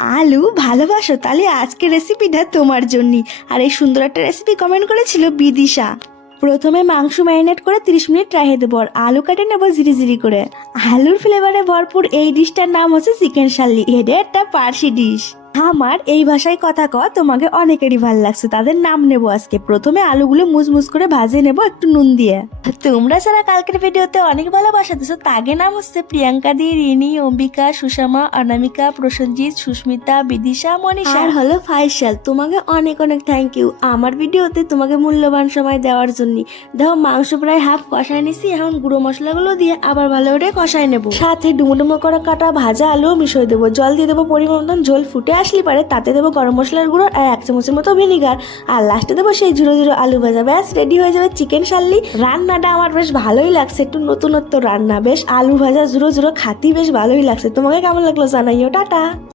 আলু ভালোবাসো? তাহলে আজকের রেসিপিটা তোমার জন্যই। আর এই সুন্দর একটা রেসিপি কমেন্ট করেছিল বিদিশা। প্রথমে মাংস ম্যারিনেট করে 30 মিনিট রেখে দেবো, আর আলু কেটে নেব ঝিরি ঝিরি করে। আলুর ফ্লেভারে ভরপুর এই ডিশটার নাম হচ্ছে চিকেন শাল্লি এটা একটা পার্সি ডিশ আমার এই ভাষায় কথা কওয়া তোমাকে অনেকেরই ভালো লাগছে। তাদের নাম নেব আজকে। প্রথমে আলুগুলো মুসমুস করে ভাজে নেব একটু নুন দিয়ে। তোমরা যারা কালকের ভিডিওতে অনেক ভালোবাসা দিছো তাকে নাম হচ্ছে প্রিয়াঙ্কা দি, রিনি, অম্বিকা, সুষমা, অনামিকা প্রসঞ্জিৎ সুস্মিতা, বিদিশা, মনীষা। আর হলো ফাইসাল তোমাকে অনেক অনেক থ্যাংক ইউ আমার ভিডিওতে তোমাকে মূল্যবান সময় দেওয়ার জন্য। দেখো মাংস প্রায় হাফ কষায় নিছি, এখন গুঁড়ো মশলাগুলো দিয়ে আবার ভালো করে কষায় নেব। সাথে ডুমো ডুমো করা কাটা ভাজা আলুও মিশিয়ে দেবো। জল দিয়ে দেবো পরিমাণ ঝোল ফুটে আসলে পারে। তাতে দেবো গরম মশলার গুঁড়ো আর এক চামচের মতো ভিনিগার আর লাস্টে দেবো সেই ঝুড়ো ঝুড়ো আলু ভাজা। ব্যাস রেডি হয়ে যাবে চিকেন শাল্লি রান্নাটা আমার বেশ ভালোই লাগছে। একটু নতুনত্ব রান্না, বেশ আলু ভাজা জুড়ো জুড়ো খাতি বেশ ভালোই লাগছে। তোমাকে কেমন লাগল জানাইও। টাটা!